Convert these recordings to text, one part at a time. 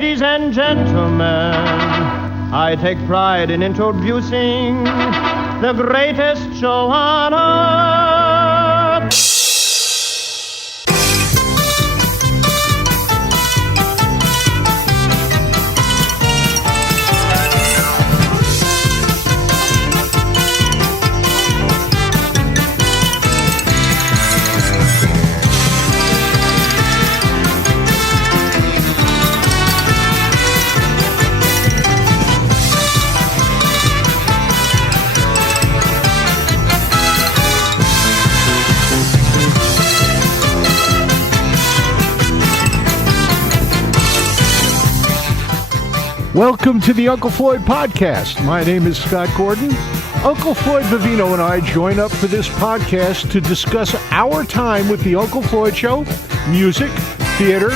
Ladies and gentlemen, I take pride in introducing the greatest show on earth. Welcome to the Uncle Floyd podcast. My name is Scott Gordon. Uncle Floyd Vivino and I join up for this podcast to discuss our time with the Uncle Floyd Show, music, theater,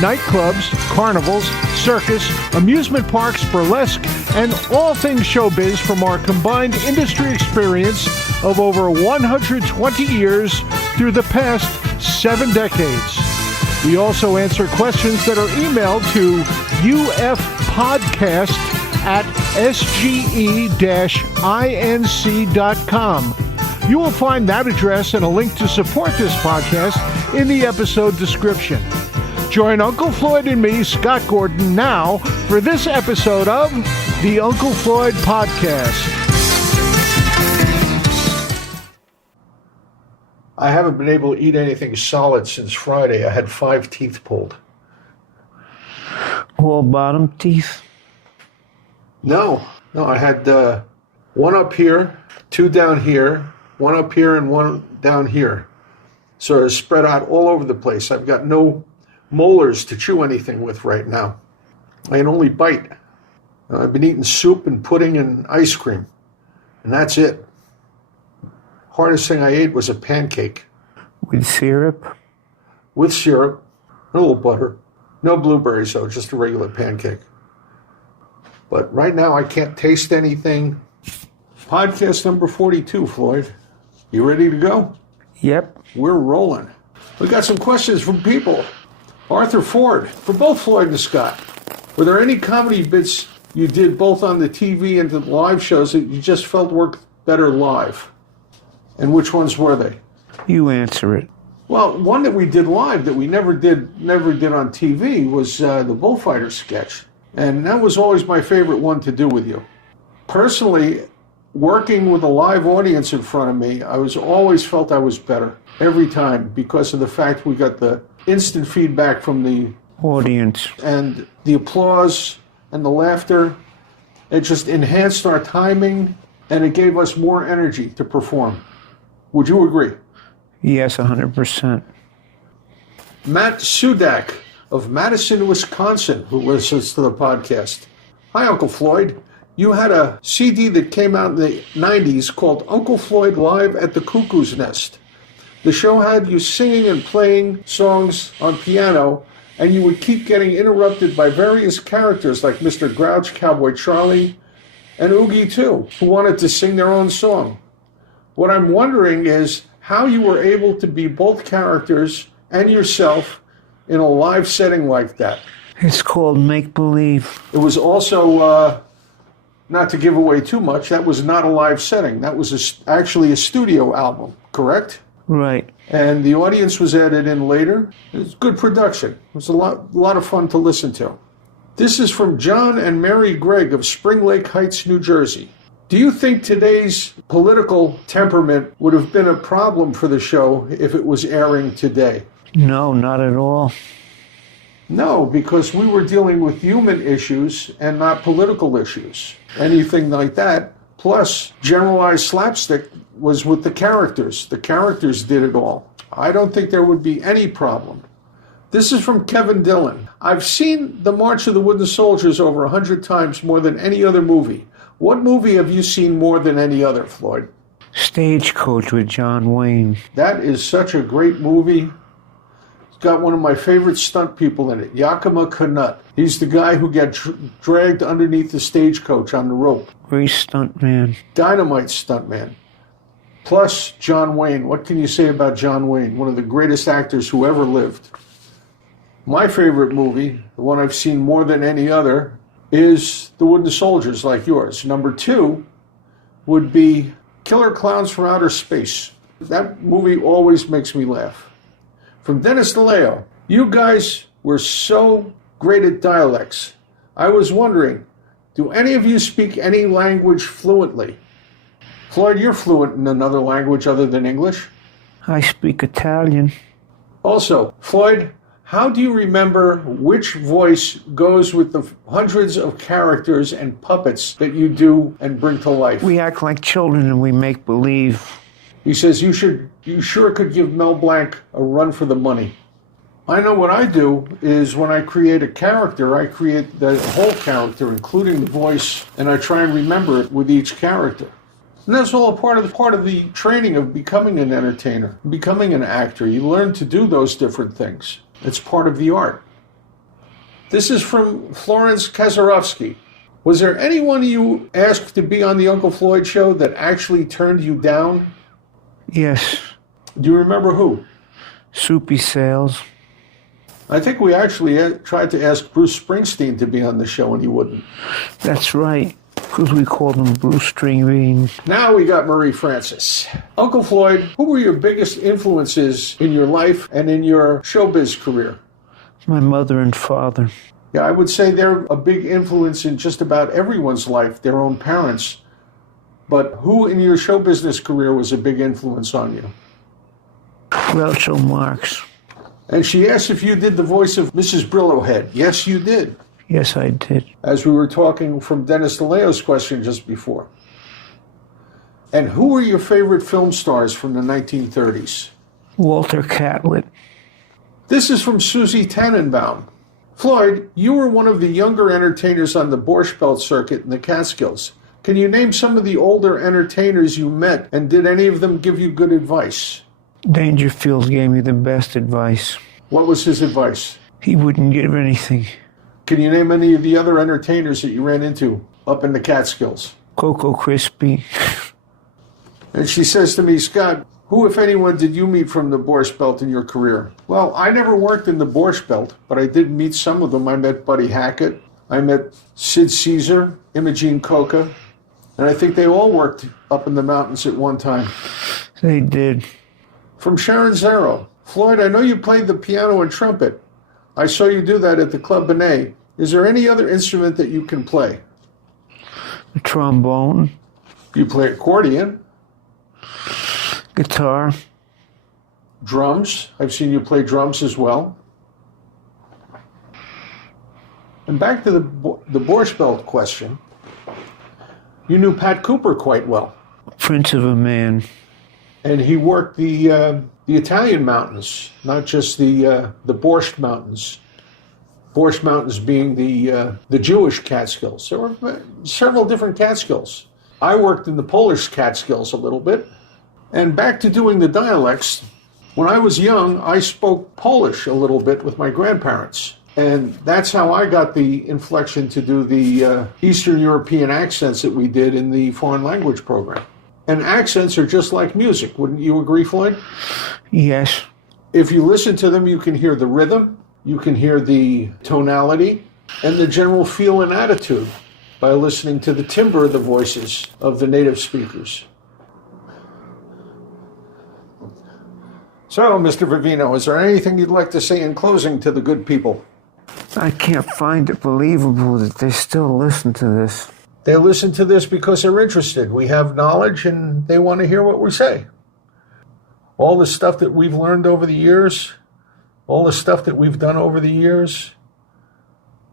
nightclubs, carnivals, circus, amusement parks, burlesque, and all things showbiz from our combined industry experience of over 120 years through the past 7 decades. We also answer questions that are emailed to ufpodcast@sge-inc.com. You will find that address and a link to support this podcast in the episode description. Join Uncle Floyd and me, Scott Gordon, now for this episode of the Uncle Floyd Podcast. I haven't been able to eat anything solid since Friday. I had 5 teeth pulled. All bottom teeth? No, I had one up here, 2 down here, 1 up here, and 1 down here. Sort of spread out all over the place. I've got no molars to chew anything with right now. I can only bite. I've been eating soup and pudding and ice cream, and that's it. Hardest thing I ate was a pancake. With syrup? With syrup, a little butter. No blueberries, though, just a regular pancake. But right now, I can't taste anything. Podcast number 42, Floyd. You ready to go? Yep. We're rolling. We got some questions from people. Arthur Ford, for both Floyd and Scott. Were there any comedy bits you did both on the TV and the live shows that you just felt worked better live? And which ones were they? You answer it. Well, one that we did live that we never did on TV was the Bullfighter sketch. And that was always my favorite one to do with you. Personally, working with a live audience in front of me, I was always felt I was better every time because of the fact we got the instant feedback from the audience and the applause and the laughter. It just enhanced our timing and it gave us more energy to perform. Would you agree? Yes, 100%. Matt Sudak of Madison, Wisconsin, who listens to the podcast. Hi, Uncle Floyd. You had a CD that came out in the 90s called Uncle Floyd Live at the Cuckoo's Nest. The show had you singing and playing songs on piano, and you would keep getting interrupted by various characters like Mr. Grouch, Cowboy Charlie, and Oogie too, who wanted to sing their own song. What I'm wondering is how you were able to be both characters and yourself in a live setting like that. It's called make-believe. It was also, not to give away too much, that was not a live setting. That was actually a studio album, correct? Right. And the audience was added in later. It was good production. It was a lot of fun to listen to. This is from John and Mary Gregg of Spring Lake Heights, New Jersey. Do you think today's political temperament would have been a problem for the show if it was airing today? No, not at all. No, because we were dealing with human issues and not political issues. Anything like that. Plus, generalized slapstick was with the characters. The characters did it all. I don't think there would be any problem. This is from Kevin Dillon. I've seen The March of the Wooden Soldiers over 100 times, more than any other movie. What movie have you seen more than any other, Floyd? Stagecoach with John Wayne. That is such a great movie. It's got one of my favorite stunt people in it, Yakima Canutt. He's the guy who got dragged underneath the stagecoach on the rope. Great stuntman. Dynamite stuntman. Plus, John Wayne. What can you say about John Wayne? One of the greatest actors who ever lived. My favorite movie, the one I've seen more than any other, is The Wooden Soldiers, like yours. Number 2 would be Killer Clowns from Outer Space. That movie always makes me laugh. From Dennis DeLeo, you guys were so great at dialects. I was wondering, do any of you speak any language fluently? Floyd, you're fluent in another language other than English. I speak Italian. Also, Floyd, how do you remember which voice goes with the hundreds of characters and puppets that you do and bring to life? We act like children and we make believe. He says you sure could give Mel Blanc a run for the money. I know what I do is when I create a character, I create the whole character, including the voice, and I try and remember it with each character. And that's all a part of the training of becoming an entertainer, becoming an actor. You learn to do those different things. It's part of the art. This is from Florence Kazarovsky. Was there anyone you asked to be on the Uncle Floyd show that actually turned you down? Yes. Do you remember who? Soupy Sales. I think we actually tried to ask Bruce Springsteen to be on the show and he wouldn't. That's right, because we called him Bruce Stringbean. Now we got Marie Francis. Uncle Floyd, who were your biggest influences in your life and in your showbiz career? My mother and father. Yeah, I would say they're a big influence in just about everyone's life, their own parents. But who in your show business career was a big influence on you? Groucho Marx. And she asked if you did the voice of Mrs. Brillowhead. Yes, you did. Yes, I did. As we were talking from Dennis DeLeo's question just before. And who were your favorite film stars from the 1930s? Walter Catlett. This is from Susie Tannenbaum. Floyd, you were one of the younger entertainers on the Borscht Belt circuit in the Catskills. Can you name some of the older entertainers you met, and did any of them give you good advice? Dangerfield gave me the best advice. What was his advice? He wouldn't give anything. Can you name any of the other entertainers that you ran into up in the Catskills? Coco Crispy. And she says to me, Scott, who, if anyone, did you meet from the Borscht Belt in your career? Well, I never worked in the Borscht Belt, but I did meet some of them. I met Buddy Hackett. I met Sid Caesar, Imogene Coca, and I think they all worked up in the mountains at one time. They did. From Sharon Zero. Floyd, I know you played the piano and trumpet. I saw you do that at the Club Benet. Is there any other instrument that you can play? The trombone. You play accordion. Guitar. Drums. I've seen you play drums as well. And back to the Borscht Belt question. You knew Pat Cooper quite well. Prince of a Man. And he worked the Italian mountains, not just the Borscht Mountains. Borscht Mountains being the Jewish Catskills. There were several different Catskills. I worked in the Polish Catskills a little bit. And back to doing the dialects, when I was young, I spoke Polish a little bit with my grandparents. And that's how I got the inflection to do the Eastern European accents that we did in the foreign language program. And accents are just like music, wouldn't you agree, Floyd? Yes. If you listen to them, you can hear the rhythm, you can hear the tonality, and the general feel and attitude by listening to the timbre of the voices of the native speakers. So, Mr. Vivino, is there anything you'd like to say in closing to the good people? I can't find it believable that they still listen to this. They listen to this because they're interested. We have knowledge and they want to hear what we say. All the stuff that we've learned over the years, all the stuff that we've done over the years.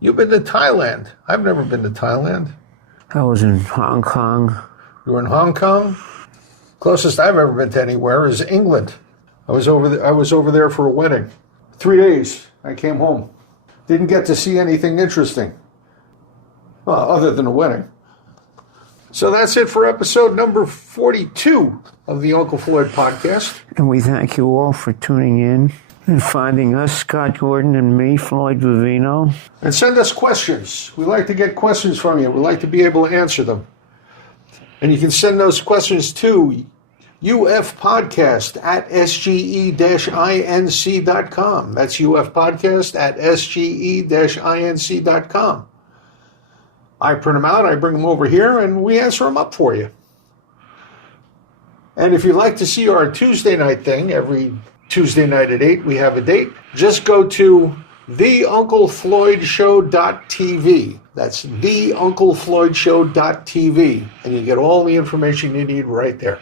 You've been to Thailand. I've never been to Thailand. I was in Hong Kong. You were in Hong Kong? Closest I've ever been to anywhere is England. I was over there for a wedding. 3 days. I came home. Didn't get to see anything interesting. Well, other than a wedding. So that's it for episode number 42 of the Uncle Floyd podcast. And we thank you all for tuning in and finding us, Scott Gordon and me, Floyd Vivino. And send us questions. We like to get questions from you. We like to be able to answer them. And you can send those questions to ufpodcast@sge-inc.com. That's ufpodcast@sge-inc.com. I print them out, I bring them over here, and we answer them up for you. And if you'd like to see our Tuesday night thing, every Tuesday night at 8, we have a date. Just go to theunclefloydshow.tv. That's theunclefloydshow.tv. And you get all the information you need right there.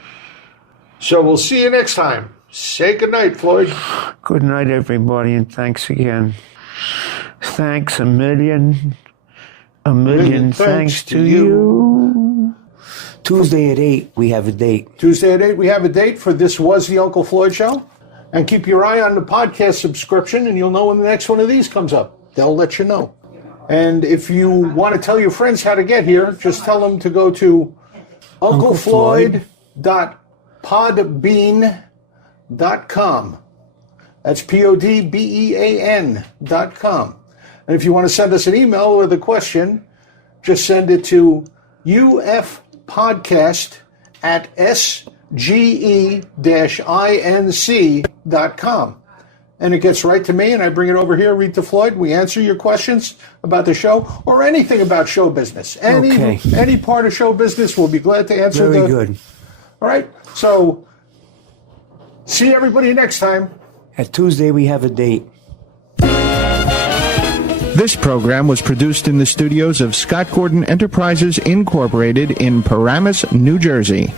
So we'll see you next time. Say good night, Floyd. Good night, everybody, and thanks again. Thanks a million thanks to you. Tuesday at 8, we have a date. Tuesday at 8, we have a date for This Was the Uncle Floyd Show. And keep your eye on the podcast subscription, and you'll know when the next one of these comes up. They'll let you know. And if you want to tell your friends how to get here, just tell them to go to unclefloyd.podbean.com. That's podbean.com. And if you want to send us an email with a question, just send it to ufpodcast@sge-inc.com. And it gets right to me, and I bring it over here, read to Floyd. We answer your questions about the show or anything about show business. Any part of show business, we'll be glad to answer. Very good. All right. So, see everybody next time. At Tuesday, we have a date. This program was produced in the studios of Scott Gordon Enterprises, Incorporated in Paramus, New Jersey.